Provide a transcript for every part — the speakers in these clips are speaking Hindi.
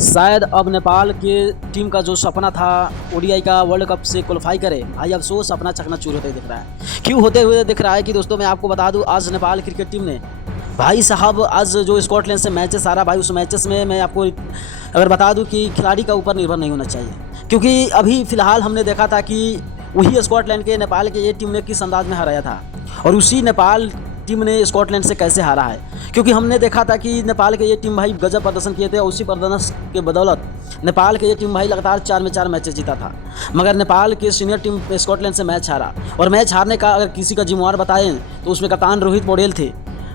शायद अब नेपाल के टीम का जो सपना था ओडीआई का वर्ल्ड कप से क्वालिफाई करे, भाई अफसोस अपना चकनाचूर होते दिख रहा है। क्यों होते हुए दिख रहा है कि दोस्तों मैं आपको बता दूं, आज नेपाल क्रिकेट टीम ने भाई साहब आज जो स्कॉटलैंड से मैचेस आ रहा, भाई उस मैचेस में मैं आपको अगर बता दूं कि खिलाड़ी का ऊपर निर्भर नहीं होना चाहिए, क्योंकि अभी फ़िलहाल हमने देखा था कि वही स्कॉटलैंड के नेपाल के ये टीम ने किस अंदाज में हराया था और उसी नेपाल टीम ने स्कॉटलैंड से कैसे हारा है। क्योंकि हमने देखा था कि नेपाल के ये टीम भाई गजब प्रदर्शन किए थे और उसी प्रदर्शन के बदौलत नेपाल के ये टीम भाई लगातार 4 में 4 मैचेस जीता था। मगर नेपाल के सीनियर टीम स्कॉटलैंड से मैच हारा, और मैच हारने का अगर किसी का जिम्मेवार बताएं तो उसमें कप्तान रोहित पौडेल थे,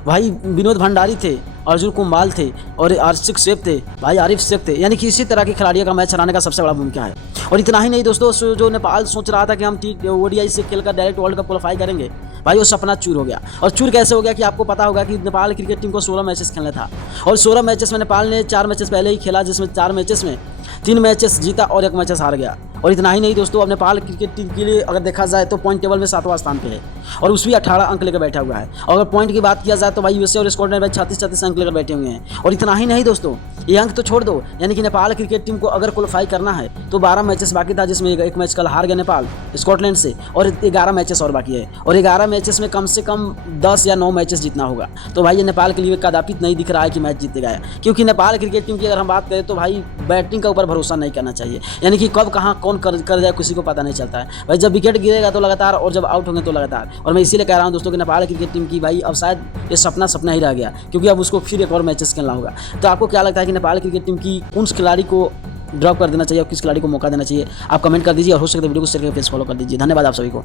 भाई विनोद भंडारी थे, अर्जुन कुंभाल थे और आशिक शेख थे, भाई आरिफ शेख थे। यानी कि इसी तरह की खिलाड़ियों का मैच हराने का सबसे बड़ा भूमिका है। और इतना ही नहीं दोस्तों, जो नेपाल सोच रहा था कि हम ओडीआई से खेलकर डायरेक्ट वर्ल्ड कप क्वालिफाई करेंगे, भाई वो सपना चूर हो गया। और चूर कैसे हो गया कि आपको पता होगा कि नेपाल क्रिकेट टीम को 16 मैचेस खेलना था और 16 मैचेस में नेपाल ने 4 मैचेस पहले ही खेला, जिसमें 4 मैचेस में 3 मैचेस जीता और 1 मैचेस हार गया। और इतना ही नहीं दोस्तों, अब नेपाल क्रिकेट टीम के लिए अगर देखा जाए तो पॉइंट टेबल में 7वां स्थान पे है और उसमें 18 अंक लेकर बैठा हुआ है। और अगर पॉइंट की बात किया जाए तो भाई यूएसए और स्कॉटलैंड भाई 36 अंक लेकर बैठे हुए हैं। और इतना ही नहीं दोस्तों, ये अंक तो छोड़ दो, यानी कि नेपाल क्रिकेट टीम को अगर क्वालिफाई करना है तो 12 मैचेस बाकी था, जिसमें एक मैच कल हार गया नेपाल स्कॉटलैंड से, और 11 मैचेस और बाकी है। और 11 मैचेस में कम से कम 10 या 9 मैचेस जीतना होगा। तो भाई ये नेपाल के लिए कदापित नहीं दिख रहा है कि मैच जीतेगा, क्योंकि नेपाल क्रिकेट टीम की अगर हम बात करें तो भाई बैटिंग का ऊपर भरोसा नहीं करना चाहिए। यानी कि कब कहाँ कौन कर जाए किसी को पता नहीं चलता है भाई। जब विकेट गिरेगा तो लगातार, और जब आउट होंगे तो लगातार। और मैं इसीलिए कह रहा हूँ दोस्तों कि नेपाल क्रिकेट टीम की भाई अब शायद ये सपना ही रह गया, क्योंकि अब उसको फिर एक और मैचेस खेलना होगा। तो आपको क्या लगता है कि नेपाल क्रिकेट टीम की उन खिलाड़ी को ड्रॉप कर देना चाहिए और किस खिलाड़ी को मौका देना चाहिए? आप कमेंट कर दीजिए और हो सकता है वीडियो को शेयर करके पेज फॉलो कर दीजिए। धन्यवाद आप सभी को।